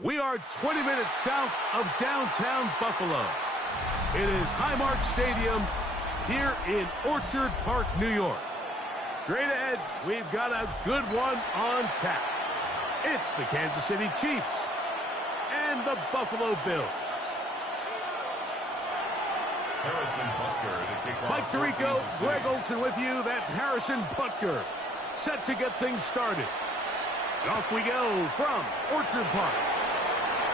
We are 20 minutes south of downtown Buffalo. It is Highmark Stadium here in Orchard Park, New York. Straight ahead, we've got a good one on tap. It's the Kansas City Chiefs and the Buffalo Bills. Harrison Butker to kick off. Mike Tirico, Greg Olson with you. That's Harrison Butker, set to get things started. And off we go from Orchard Park.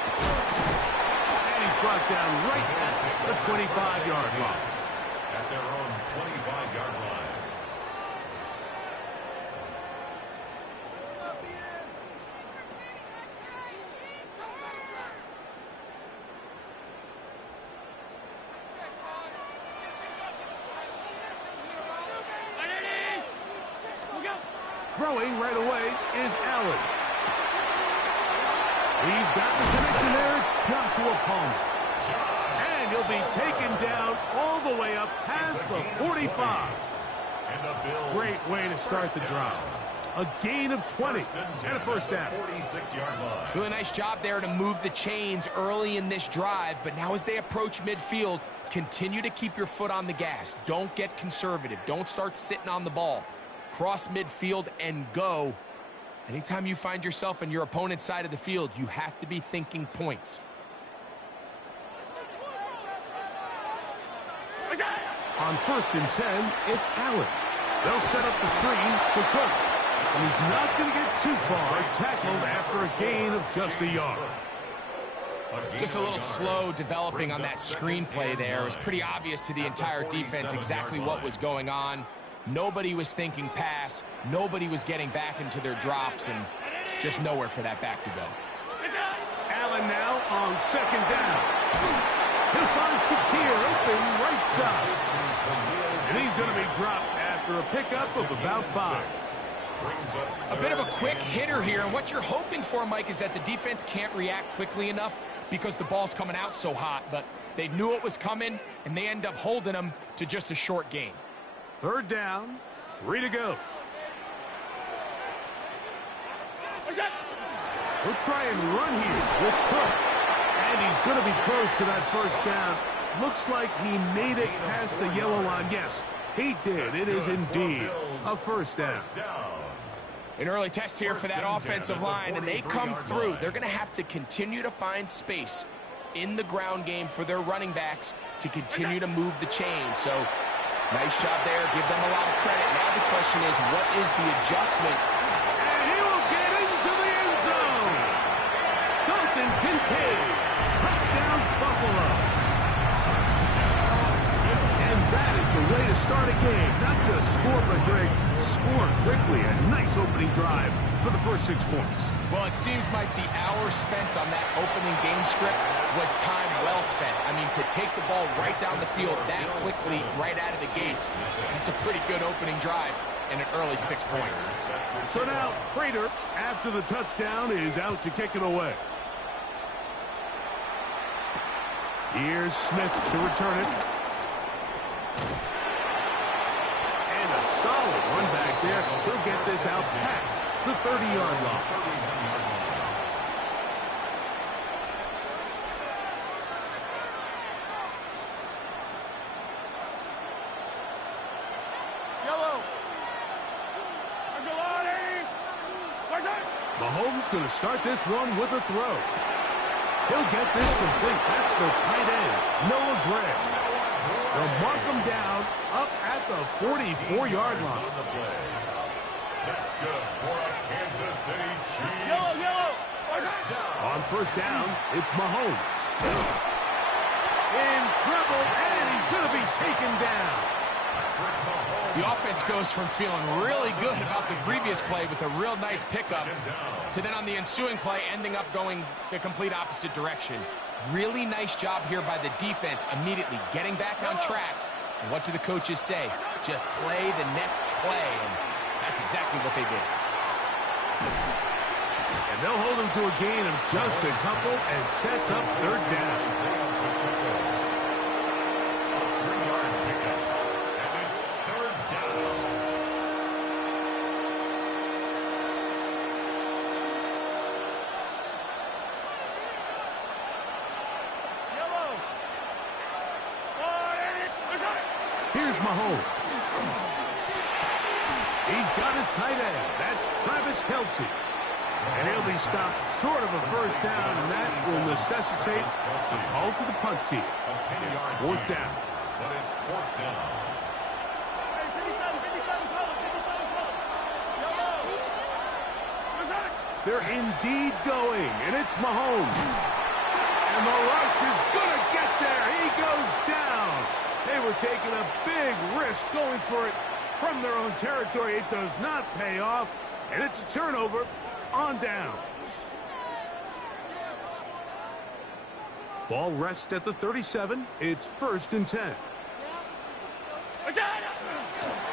And he's brought down right at the 25-yard line. At their own 25-yard line. Throwing right away is Allen. He's got the connection there. It's Joshua Palmer. And he'll be taken down all the way up past the 45. Great way to start the drive. A gain of 20 and a first down. 46-yard line. Really nice job there to move the chains early in this drive, but now as they approach midfield, continue to keep your foot on the gas. Don't get conservative. Don't start sitting on the ball. Cross midfield and go. Anytime you find yourself on your opponent's side of the field, you have to be thinking points. On 1st and 10, it's Allen. They'll set up the screen for Cook. And he's not going to get too far, tackled after a gain of just a yard. Just a little slow developing on that screenplay there. It was pretty obvious to the entire defense exactly what was going on. Nobody was thinking pass. Nobody was getting back into their drops, and just nowhere for that back to go. Allen now on 2nd down. He'll find Shakir open right side. And he's going to be dropped after a pickup of about 5. A bit of a quick hitter here, and what you're hoping for, Mike, is that the defense can't react quickly enough because the ball's coming out so hot, but they knew it was coming, and they end up holding them to just a short gain. 3rd down, 3 to go. We'll try and run here with Cook. And he's going to be close to that first down. Looks like he made it past the yellow line. Yes, he did. It is indeed a first down. An early test here for that offensive line, and they come through. They're going to have to continue to find space in the ground game for their running backs to continue to move the chain. So nice job there. Give them a lot of credit. Now the question is, what is the adjustment? And he will get into the end zone. Dalton Kincaid. Touchdown, Buffalo. And that is the way to start a game. Not just score, but Greg, score quickly. A nice opening drive for the first 6 points. Well, it seems like the hour spent on that opening game script was time well spent. I mean, to take the ball right down the field that quickly, right out of the gates, that's a pretty good opening drive and an early 6 points. So now, Prater, after the touchdown, is out to kick it away. Here's Smith to return it. And a solid run back there. He'll get this out past the 30-yard line. Mahomes going to start this one with a throw. He'll get this complete. That's the tight end, Noah Gray. They'll mark him down up at the 44-yard line. That's good for a Kansas City Chiefs. On 1st down, it's Mahomes. In trouble, and he's going to be taken down. The offense goes from feeling really good about the previous play with a real nice pickup to then on the ensuing play ending up going the complete opposite direction. Really nice job here by the defense immediately getting back on track. And what do the coaches say? Just play the next play, and that's exactly what they did. And they'll hold him to a gain of just a couple and sets up 3rd down. Here's Mahomes. He's got his tight end. That's Travis Kelce. And he'll be stopped short of a first down, and that will necessitate a call to the punt team. It's fourth down. But it's fourth down. They're indeed going, and it's Mahomes. And the rush is going to get there. He goes down. They were taking a big risk going for it from their own territory. It does not pay off, and it's a turnover on down. Ball rests at the 37. It's 1st and 10.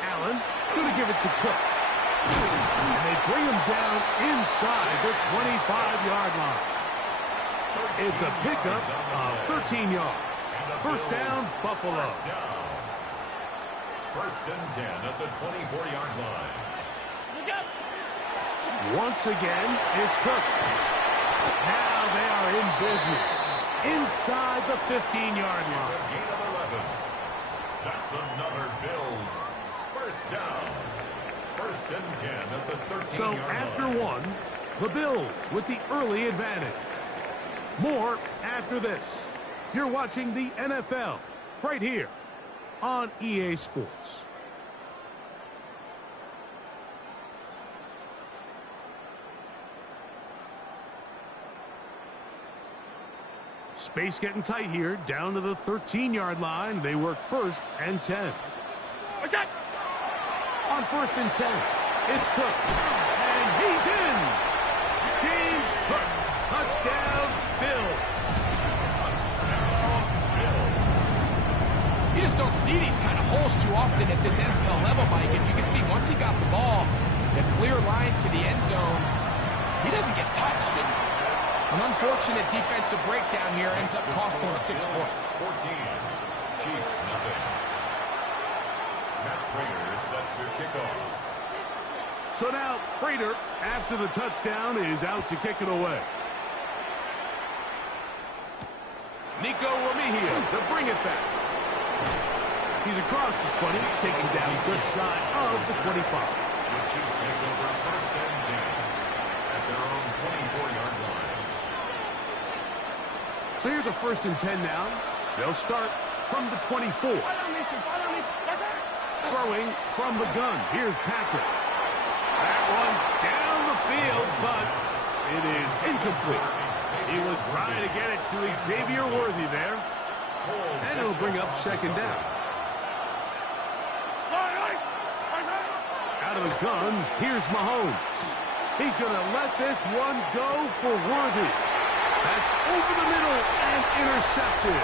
Allen going to give it to Cook. And they bring him down inside the 25-yard line. It's a pickup of 13 yards. First down, Buffalo. First and 10 at the 24-yard line. Once again, it's Cook. Now they are in business inside the 15-yard It's line. a gain of 11. That's another Bills first down. First and 10 at the 13-yard line. So after one, the Bills with the early advantage. More after this. You're watching the NFL right here on EA Sports. Space getting tight here, down to the 13-yard line. They work 1st and 10. On 1st and 10, it's Cook. And he's in. James Cook. Touchdown, Bills. You just don't see these kind of holes too often at this NFL level, Mike. And you can see once he got the ball, the clear line to the end zone, he doesn't get touched. And an unfortunate defensive breakdown here ends up costing him 6 points. 14. Chiefs nothing. Matt Prater is set to kick off. So now, Prater, after the touchdown, is out to kick it away. Nico Remigio to bring it back. He's across the 20, taking down just shy of the 25. The Chiefs take over first and 10 at their own 24-yard line. So here's a 1st and 10 now. They'll start from the 24. Throwing from the gun. Here's Patrick. That one down the field, but it is incomplete. He was trying to get it to Xavier Worthy there. And it'll bring up 2nd down. Out of the gun, here's Mahomes. He's going to let this one go for Worthy. That's over the middle and intercepted.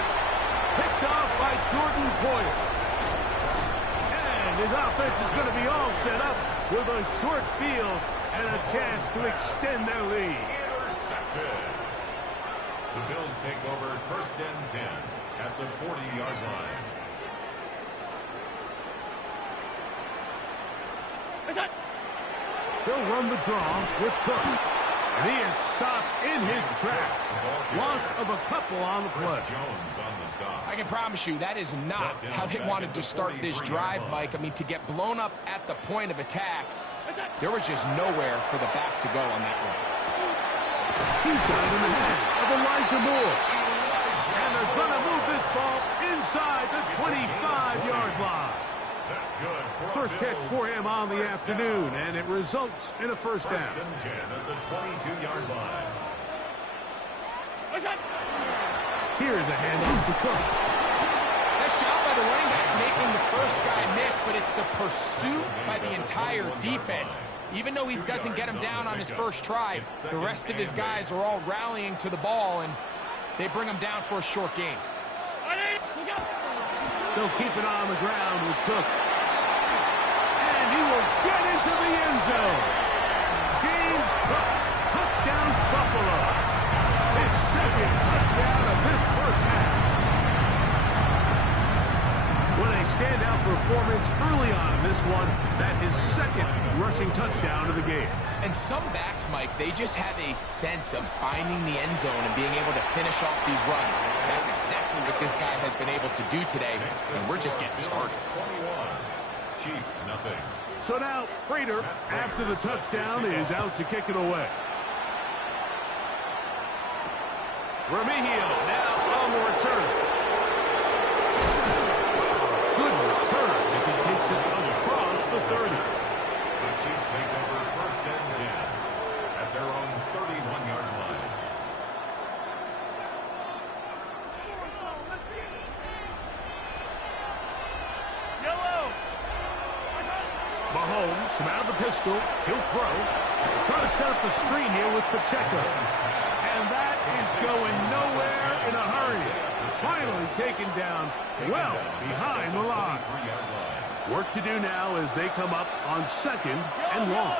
Picked off by Jordan Poyer. And his offense is going to be all set up with a short field and a chance to extend their lead. Intercepted. The Bills take over first and 10 at the 40-yard line. They'll run the draw with Cook. And he is stopped in his tracks. Loss of a couple on the play. Jones on the stop. I can promise you that is not how they wanted to start this drive, Mike. I mean, to get blown up at the point of attack, there was just nowhere for the back to go on that run. He's out in the hands of Elijah Moore. And they're going to move this ball inside the 25-yard line. That's good. First catch for him on the afternoon, and it results in a first down. First and 10 at the 22-yard line. Here's a handoff to Cook. Nice job by the running back making the first guy miss, but it's the pursuit by the entire defense. Even though he doesn't get him down on his first try, the rest of his guys are all rallying to the ball, and they bring him down for a short gain. They'll keep it on the ground with Cook. And he will get into the end zone. James Cook, touchdown Buffalo. His 2nd touchdown of this first half. with a standout performance early on in this one. That his second rushing touchdown of the game. And some backs, Mike, they just have a sense of finding the end zone and being able to finish off these runs. That's exactly what this guy has been able to do today, and we're just getting started. 21. Chiefs, nothing. So now, Prater, after the touchdown, is out to kick it away. Remigio now on the return. Good return as he takes it across the 30. The Chiefs make over 1st and 10 at their own 31-yard line. Mahomes from out of the pistol. He'll throw. Try to set up the screen here with Pacheco. And that is going nowhere in a hurry. Finally taken down well behind the line. Work to do now as they come up on 2nd and long.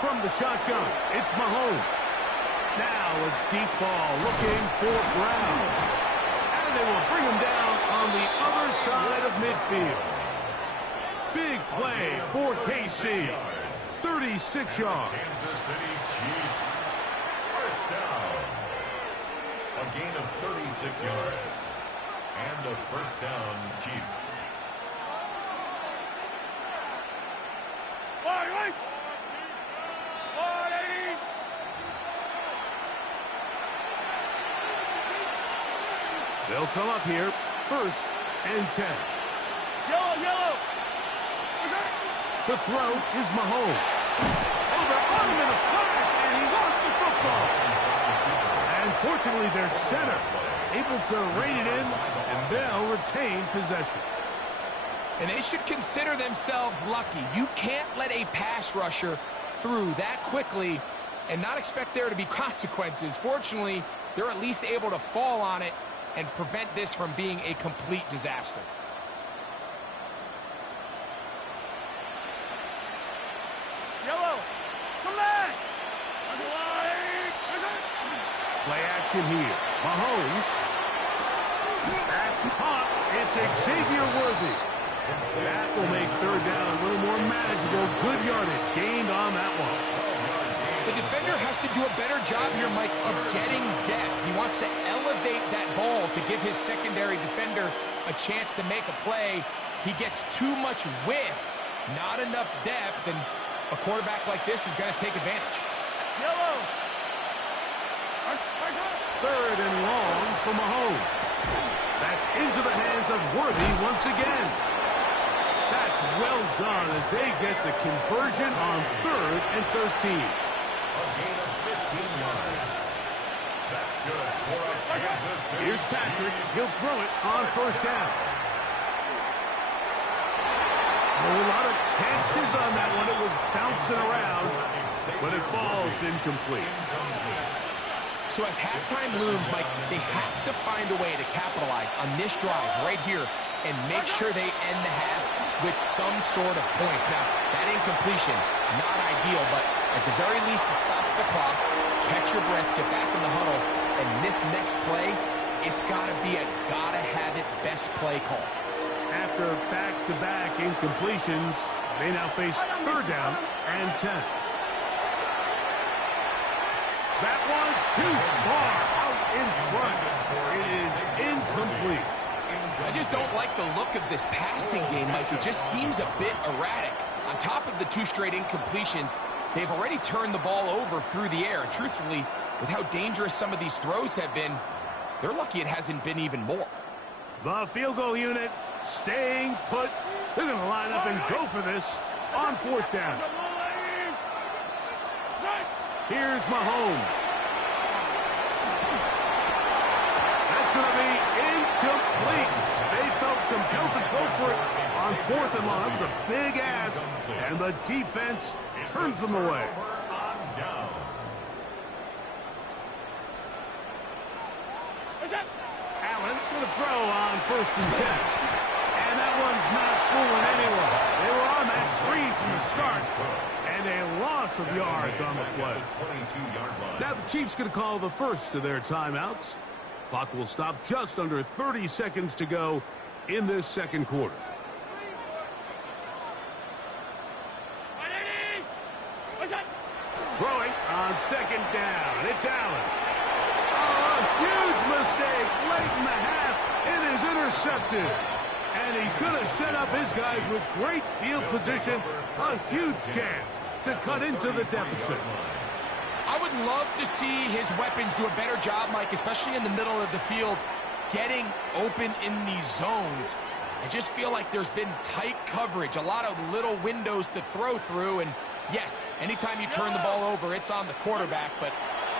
From the shotgun, it's Mahomes. Now a deep ball looking for Brown. And they will bring him down on the other side of midfield. Big play for KC. 36 yards. Kansas City Chiefs. 1st down. A gain of 36 yards. And a 1st down, Chiefs. They'll come up here, 1st and 10. Yellow. To throw is Mahomes. Over on him in a flash, and he lost the football. And fortunately, their center able to rein it in, and they'll retain possession. And they should consider themselves lucky. You can't let a pass rusher through that quickly and not expect there to be consequences. Fortunately, they're at least able to fall on it and prevent this from being a complete disaster. Play action here. Mahomes. That's caught. It's Xavier Worthy. That will make 3rd down a little more manageable. Good yardage gained on that one. The defender has to do a better job here, Mike, of getting depth. He wants to elevate that ball to give his secondary defender a chance to make a play. He gets too much width, not enough depth, and a quarterback like this is going to take advantage. 3rd and long for Mahomes. That's into the hands of Worthy once again. That's well done as they get the conversion on 3rd and 13. A gain of 15 yards. That's good for Kansas City. Here's Patrick. He'll throw it on 1st down. A lot of chances on that one. It was bouncing around, but it falls incomplete. So as halftime looms, Mike, they have to find a way to capitalize on this drive right here and make sure they end the half with some sort of points. Now, that incompletion, not ideal, but at the very least it stops the clock. Catch your breath, get back in the huddle, and this next play, it's got to be a gotta-have-it best play call. After back-to-back incompletions, they now face 3rd down and 10. That one too far out in front. It is incomplete. I just don't like the look of this passing game, Mike. It just seems a bit erratic. On top of the 2 straight incompletions, they've already turned the ball over through the air. And truthfully, with how dangerous some of these throws have been, they're lucky it hasn't been even more. The field goal unit staying put. They're going to line up and go for this on 4th down. Here's Mahomes. That's going to be incomplete. They felt compelled to go for it on 4th and long. That was a big ask, and the defense turns them away. Allen going to throw on 1st and 10. And that one's not fooling anyone. They were on that screen from the start. And a loss of yards on the play. Now the Chiefs going to call the first of their timeouts. Clock will stop just under 30 seconds to go in this second quarter. Throwing on second down. It's Allen. Oh, a huge mistake late in the half. It is intercepted. And he's going to set up his guys with great field position. A huge chance to cut into the deficit. I would love to see his weapons do a better job, Mike, especially in the middle of the field, getting open in these zones. I just feel like there's been tight coverage, a lot of little windows to throw through, and yes, anytime you turn the ball over, it's on the quarterback, but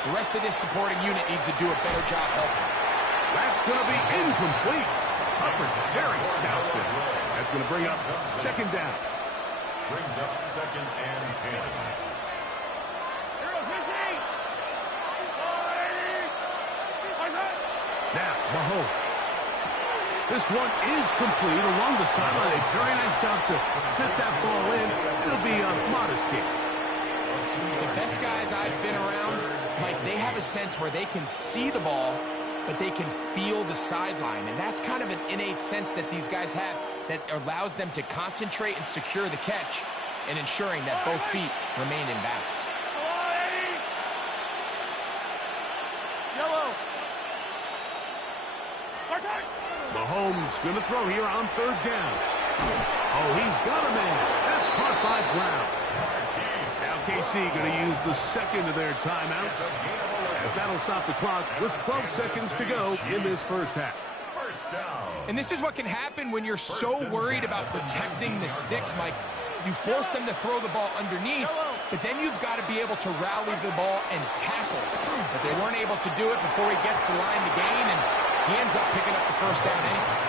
the rest of this supporting unit needs to do a better job helping. That's going to be incomplete. Coverage very stout there. That's going to bring up second down. Brings up second and 10. Now, Mahomes. This one is complete along the sideline. A very nice job to fit that ball in. It'll be a modest gain. The best guys I've been around, Mike, they have a sense where they can see the ball, but they can feel the sideline. And that's kind of an innate sense that these guys have that allows them to concentrate and secure the catch and ensuring that both feet remain in bounds. Mahomes going to throw here on third down. Oh, he's got a man. That's caught by Brown. Now KC going to use the second of their timeouts, as that'll stop the clock with 12 seconds to go in this first half. And this is what can happen when you're so worried about protecting the sticks, Mike. You force them to throw the ball underneath, but then you've got to be able to rally the ball and tackle. But they weren't able to do it before he gets the line to gain, and he ends up picking up the first down anyway.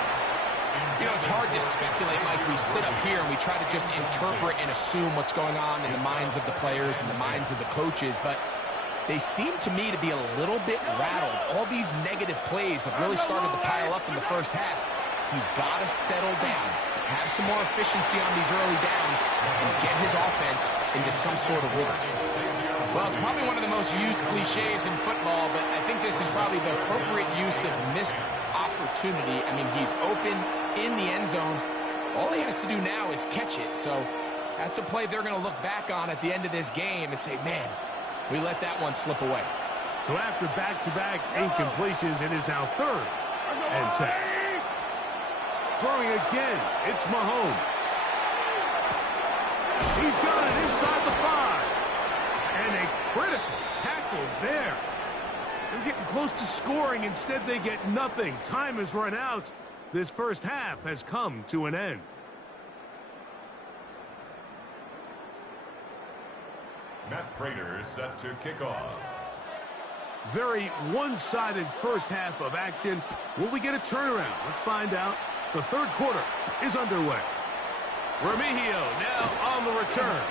You know, it's hard to speculate, Mike. We sit up here and we try to just interpret and assume what's going on in the minds of the players and the minds of the coaches, but they seem to me to be a little bit rattled. All these negative plays have really started to pile up in the first half. He's got to settle down, have some more efficiency on these early downs, and get his offense into some sort of rhythm. Well, it's probably one of the most used cliches in football, but I think this is probably the appropriate use of missed opportunity. I mean, he's open in the end zone. All he has to do now is catch it. So that's a play they're going to look back on at the end of this game and say, man, we let that one slip away. So after back-to-back incompletions, it is now third and 10. Throwing again, it's Mahomes. He's got it inside the 5. And a critical tackle there. They're getting close to scoring. Instead, they get nothing. Time has run out. This first half has come to an end. Matt Prater set to kick off. Very one-sided first half of action. Will we get a turnaround? Let's find out. The third quarter is underway. Remigio now on the return.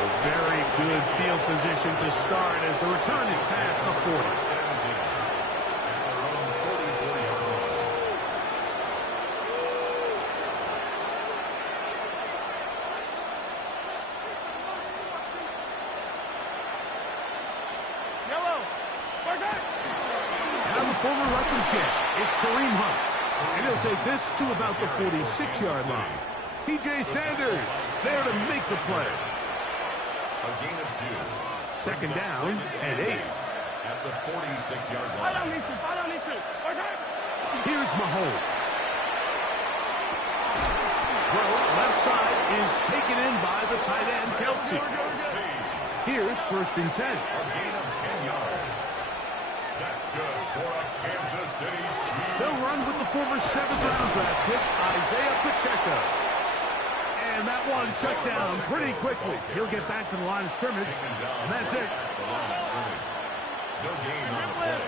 A very good field position to start as the return is past the 40. Former Russian champ, it's Kareem Hunt. And he'll take this to about the 46-yard line. TJ Sanders there to make the play. A gain of 2. Second down and 8. At the 46-yard line. Here's Mahomes. Throw left side is taken in by the tight end, Kelsey. Here's first and 10. A gain of 10 yards. That's good for a Kansas City Chiefs. They'll run with the former 7th-round draft pick, Isaiah Pacheco. And that one shut down pretty quickly. He'll get back to the line of scrimmage, and that's it. The line of scrimmage. No gain on the play.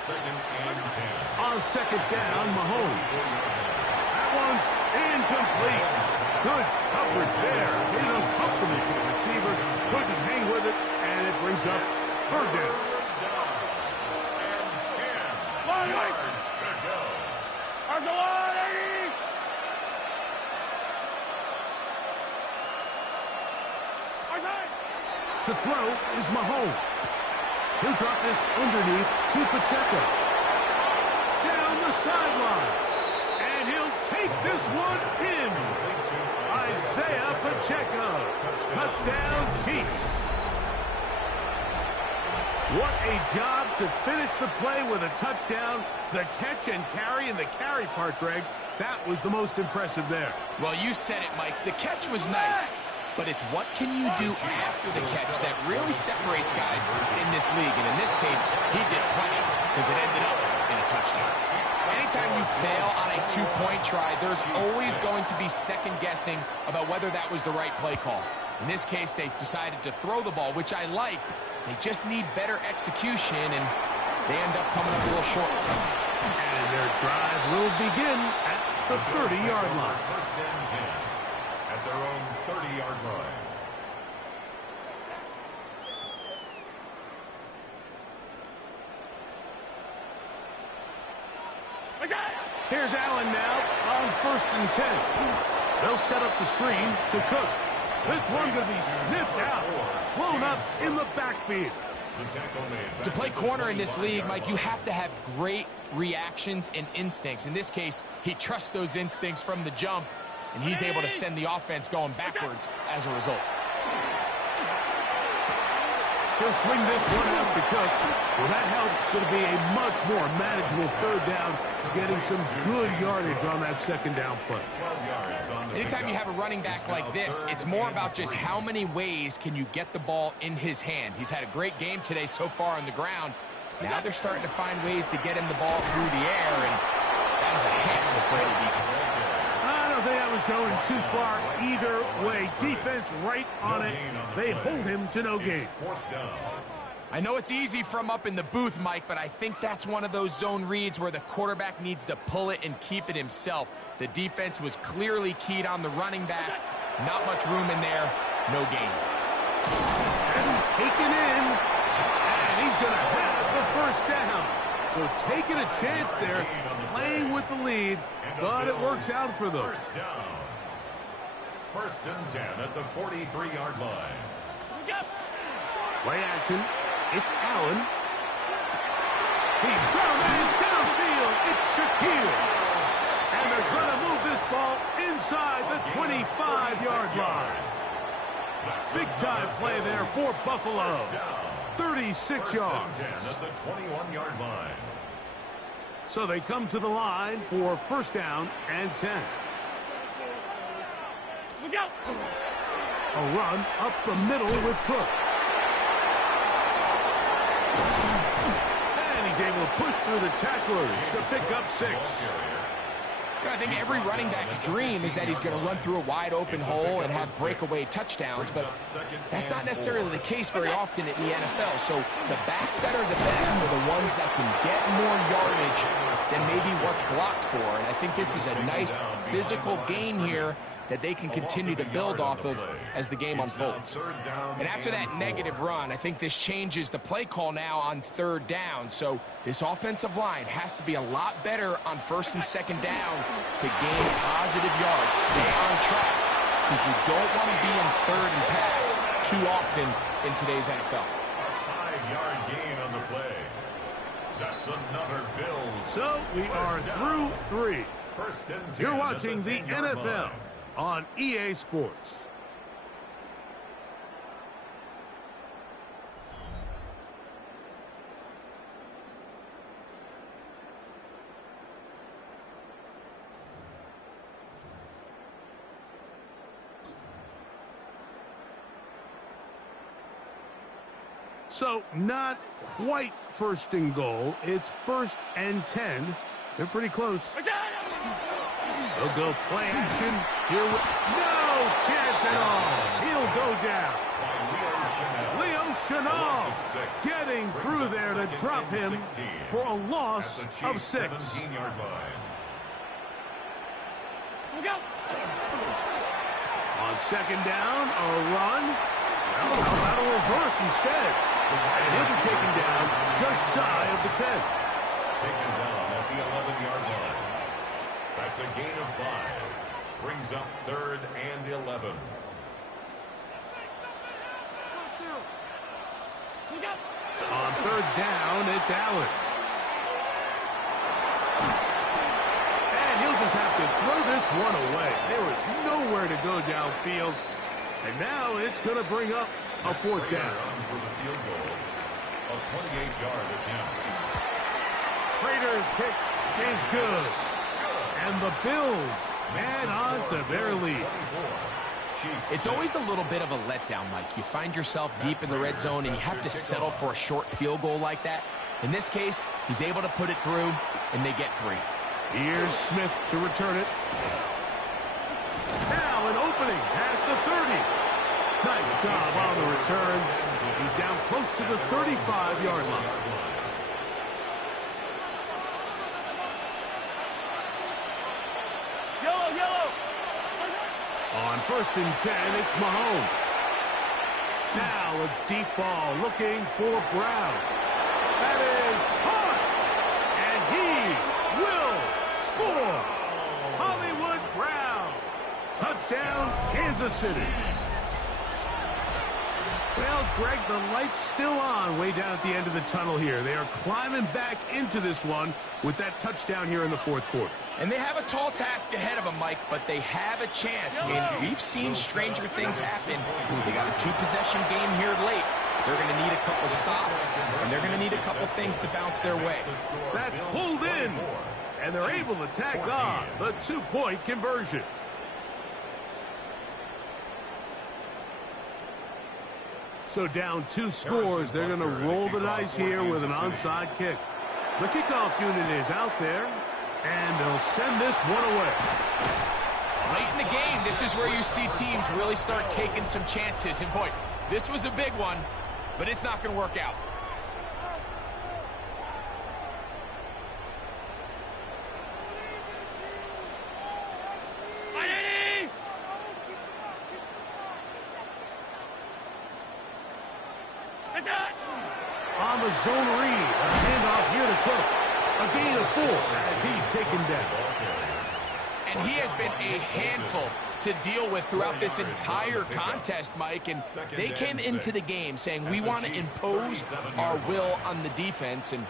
Second and 10. On second down, Mahomes. That one's incomplete. Good coverage there. Getting uncomfortable for the receiver. Couldn't hang with it, and it brings up third down. Yards to go. To throw is Mahomes. He'll drop this underneath to Pacheco. Down the sideline. And he'll take this one in. Isaiah Pacheco. Touchdown, Chiefs. What a job to finish the play with a touchdown. The catch and carry and the carry part, Greg, that was the most impressive there. Well, you said it, Mike. The catch was nice. But it's what can you do after the catch that really separates guys in this league. And in this case, he did plenty because it ended up in a touchdown. Anytime you fail on a two-point try, there's always going to be second guessing about whether that was the right play call. In this case, they decided to throw the ball, which I like. They just need better execution, and they end up coming up a little short. And their drive will begin at the 30-yard line. First and 10 at their own 30-yard line. Here's Allen now on 1st and 10. They'll set up the screen to Cook. This one going to be sniffed out, blown up in the backfield. To play corner in this league, Mike, you have to have great reactions and instincts. In this case, he trusts those instincts from the jump, and he's able to send the offense going backwards as a result. He'll swing this one out to Cook. Well, that helps. It's going to be a much more manageable third down, getting some good yardage on that second down play. Anytime you have a running back like this, it's more about just how many ways can you get the ball in his hand. He's had a great game today so far on the ground. Now they're starting to find ways to get him the ball through the air, and that is a handful for the defense. I don't think that was going too far either way. Defense right on it. They hold him to no gain. I know it's easy from up in the booth, Mike, but I think that's one of those zone reads where the quarterback needs to pull it and keep it himself. The defense was clearly keyed on the running back. Not much room in there. No gain. And taken in. And he's going to have the first down. So taking a chance there, playing with the lead, but it works out for them. First down. First and 10 at the 43-yard line. Play action. It's Allen. He's running downfield. It's Shaquille. And they're going to move this ball inside the 25-yard line. Big-time play there for Buffalo. 36 yards. 10 at the 21-yard line. So they come to the line for first down and 10. A run up the middle with Cook. And he's able to push through the tacklers to pick up 6. I think every running back's dream is that he's going to run through a wide open hole and have breakaway touchdowns, but that's not necessarily the case very often in the NFL. So the backs that are the best are the ones that can get more yardage than maybe what's blocked for. And I think this is a nice physical gain here that they can continue to build off of as the game unfolds. And after that negative run, I think this changes the play call now on third down. So this offensive line has to be a lot better on first and second down to gain positive yards. Stay on track, because you don't want to be in third and pass too often in today's NFL. A 5-yard gain on the play. That's another Bills. So we are through 3. First and 10. You're watching the 10-yard NFL line. on EA Sports. So not quite first and goal. It's first and 10. They're pretty close. They'll go play action. Here with no chance at all. He'll go down. Leo Chenal getting through there to drop him for a loss of 6. On second down, a run. Well, how about a reverse instead? And he'll be taken down just shy of the 10. Taken down at the 11-yard line. That's a gain of 5. Brings up third and 11. On third down, it's Allen. And he'll just have to throw this one away. There was nowhere to go downfield. And now it's going to bring up a fourth down. For the field goal, a 28-yard attempt. Raiders' kick is good. And the Bills add on to their lead. It's always a little bit of a letdown, Mike. You find yourself deep in the red zone and you have to settle for a short field goal like that. In this case, he's able to put it through, and they get 3. Here's Smith to return it. Now an opening past the 30. Nice job on the return. He's down close to the 35-yard line. On 1st and 10, it's Mahomes. Now a deep ball looking for Brown. That is caught. And he will score. Hollywood Brown. Touchdown, Kansas City. Well, Greg, the light's still on way down at the end of the tunnel here. They are climbing back into this one with that touchdown here in the 4th quarter. And they have a tall task ahead of them, Mike, but they have a chance. I mean, we've seen stranger things happen. They got a 2-possession game here late. They're going to need a couple stops, and they're going to need a couple things to bounce their way. That's pulled in, and they're able to tack on the 2-point conversion. So down 2 scores, they're going to roll the dice here with an onside kick. The kickoff unit is out there, and they'll send this one away. Late in the game, this is where you see teams really start taking some chances. And boy, this was a big one, but it's not going to work out. On the zone read, a handoff here to Cook. A gain of 4 as he's taken down. And he has been a handful to deal with throughout this entire contest, Mike. And they came into the game saying, we want to impose our will on the defense. And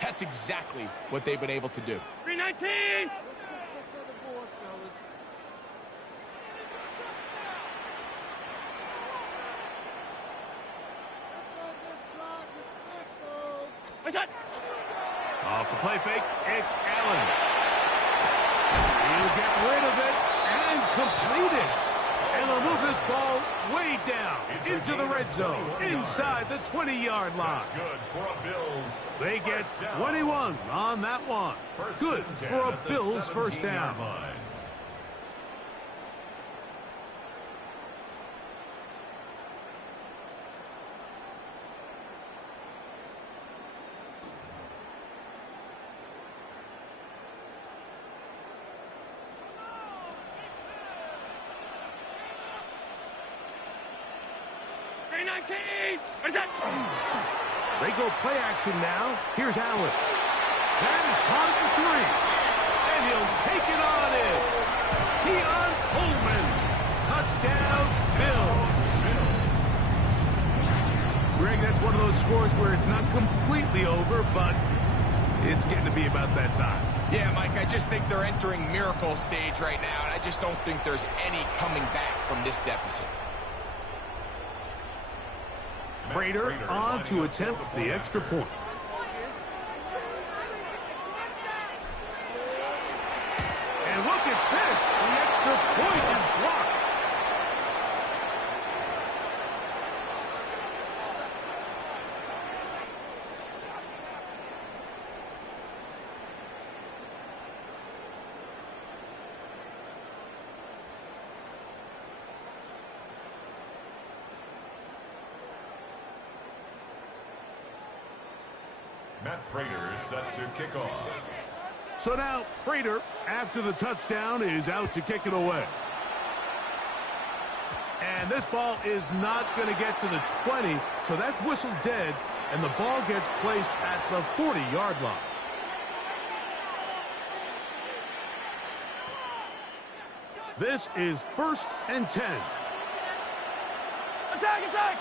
that's exactly what they've been able to do. 319! Off the play fake, it's Allen. He'll get rid of it and complete it. And they'll move this ball way down into the red zone, inside the 20-yard line. Good for a Bills. They get 21 on that one. Good for a Bills first down. They go play action now. Here's Allen. That is caught at the 3. And he'll take it on in. Keon Coleman. Touchdown, Bills. Greg, that's one of those scores where it's not completely over, but it's getting to be about that time. Yeah, Mike, I just think they're entering miracle stage right now, and I just don't think there's any coming back from this deficit. Prater on to attempt the extra point. And look at this. The extra point is blocked. Matt Prater is set to kick off. So now Prater, after the touchdown, is out to kick it away. And this ball is not going to get to the 20, so that's whistled dead, and the ball gets placed at the 40-yard line. This is 1st and 10. Attack, attack!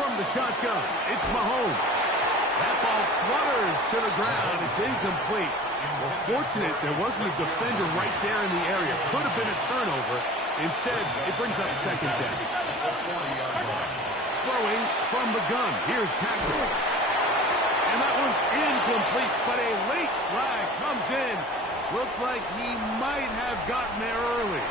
from the shotgun. It's Mahomes. That ball flutters to the ground. It's incomplete. Well, fortunate there wasn't a defender right there in the area. Could have been a turnover. Instead, it brings up second down. Throwing from the gun. Here's Patrick. And that one's incomplete, but a late flag comes in. Looked like he might have gotten there early.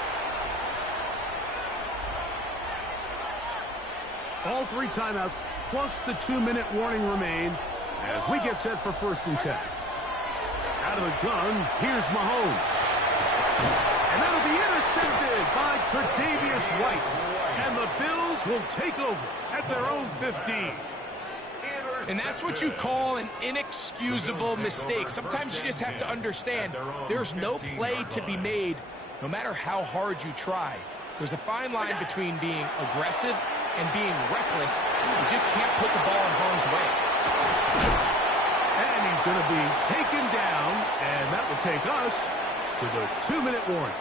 All 3 timeouts plus the 2-minute warning remain as we get set for 1st and 10. Out of the gun, here's Mahomes. And that'll be intercepted by Tre'Davious White. And the Bills will take over at their own 15. And that's what you call an inexcusable mistake. Sometimes you just have to understand there's no play to be made no matter how hard you try. There's a fine line between being aggressive and being reckless. You just can't put the ball in harm's way. And he's going to be taken down, and that will take us to the 2-minute warning.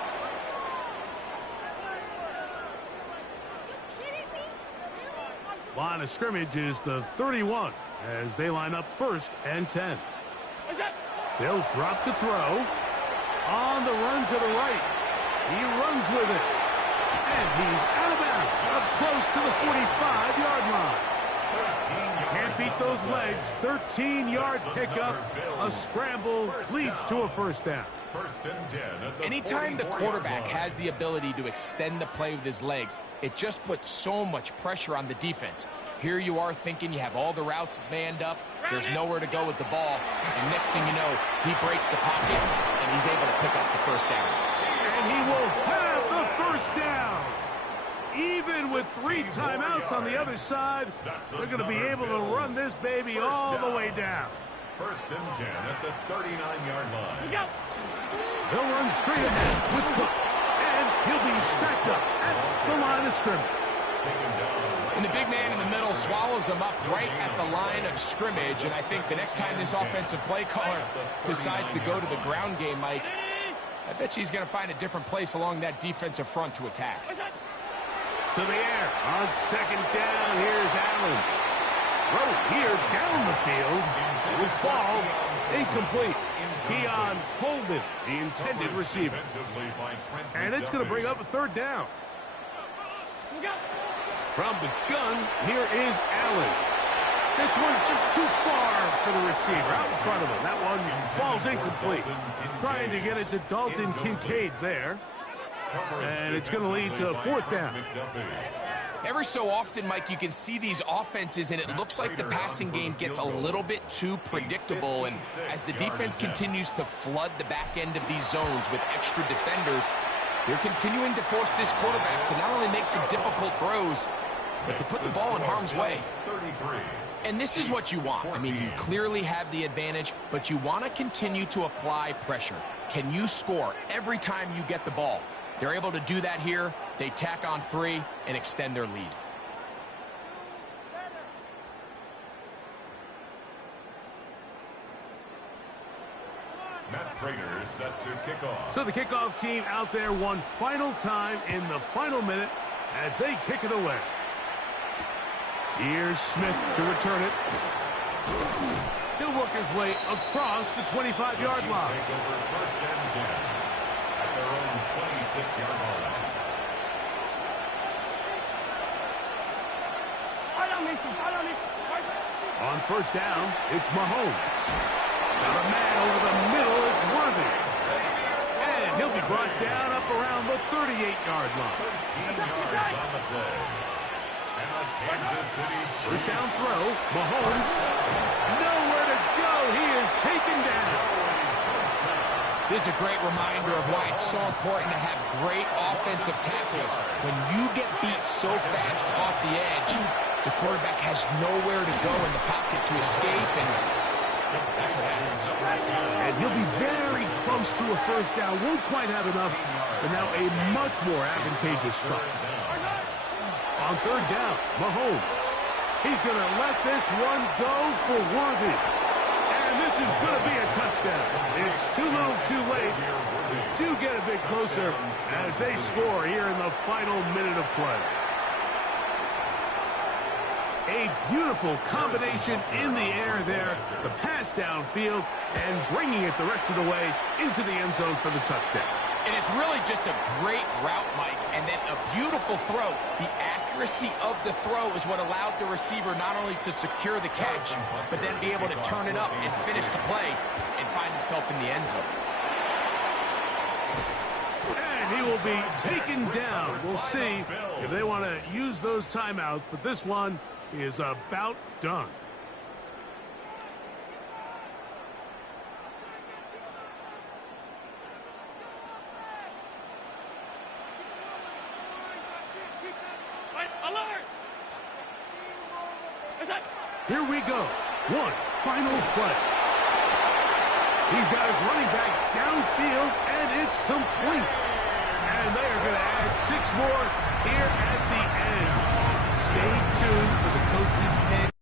Line of scrimmage is the 31 as they line up 1st and 10. They'll drop to throw. On the run to the right. He runs with it. And he's out of bounds, up close to the 45-yard line. Can't beat those legs. 13-yard pickup. A scramble leads to a 1st down. Anytime the quarterback has the ability to extend the play with his legs, it just puts so much pressure on the defense. Here you are thinking you have all the routes manned up, there's nowhere to go with the ball, and next thing you know, he breaks the pocket, and he's able to pick up the 1st down. And he will have the 1st down. Even with 3 timeouts on the other side, they're going to be able to run this baby all the way down. 1st and 10 at the 39-yard line. They'll run straight ahead with Cook, and he'll be stacked up at the line of scrimmage. And the big man in the middle swallows him up right at the line of scrimmage, and I think the next time this offensive play caller decides to go to the ground game, Mike, I bet you he's going to find a different place along that defensive front to attack. To the air on 2nd down. Here's Allen. Throw here down the field. Will fall. Incomplete. Keon Holden, the intended receiver. And it's going to bring up a 3rd down. From the gun, here is Allen. This one's just too far for the receiver. Out in front of him. That one falls incomplete. Trying to get it to Dalton Kincaid there. And it's going to lead to 4th down. Every so often, Mike, you can see these offenses, and it looks like the passing game gets a little bit too predictable. And as the defense continues to flood the back end of these zones with extra defenders, they're continuing to force this quarterback to not only make some difficult throws, but to put the ball in harm's way. And this is what you want. I mean, you clearly have the advantage, but you want to continue to apply pressure. Can you score every time you get the ball? They're able to do that here. They tack on 3 and extend their lead. Matt Prater set to kick off. So the kickoff team out there one final time in the final minute as they kick it away. Here's Smith to return it. He'll work his way across the 25-yard line. Take over 1st and 10 at their own 26-yard line. On 1st down, it's Mahomes. Got a man over the middle, it's Worthy. And he'll be brought down up around the 38-yard line. 13 yards on the play. And the Kansas City Chiefs. 1st down throw, Mahomes. Nowhere to go, he is taken down. This is a great reminder of why it's so important to have great offensive tackles. When you get beat so fast off the edge, the quarterback has nowhere to go in the pocket to escape, and that's what happens. And he'll be very close to a 1st down. Won't quite have enough, but now a much more advantageous spot. On 3rd down, Mahomes. He's going to let this one go for Worthy. And this is going to be a touchdown. It's too little too late. We do get a bit closer as they score here in the final minute of play. A beautiful combination in the air there, the pass downfield, and bringing it the rest of the way into the end zone for the touchdown. And it's really just a great route, Mike, and then a beautiful throw. The accuracy of the throw is what allowed the receiver not only to secure the catch, but then be able to turn it up and finish the play and find himself in the end zone. And he will be taken down. We'll see if they want to use those timeouts, but this one is about done. Here we go. One final play. He's got his running back downfield, and it's complete. And they are going to add 6 more here at the end. Stay tuned for the coach's head.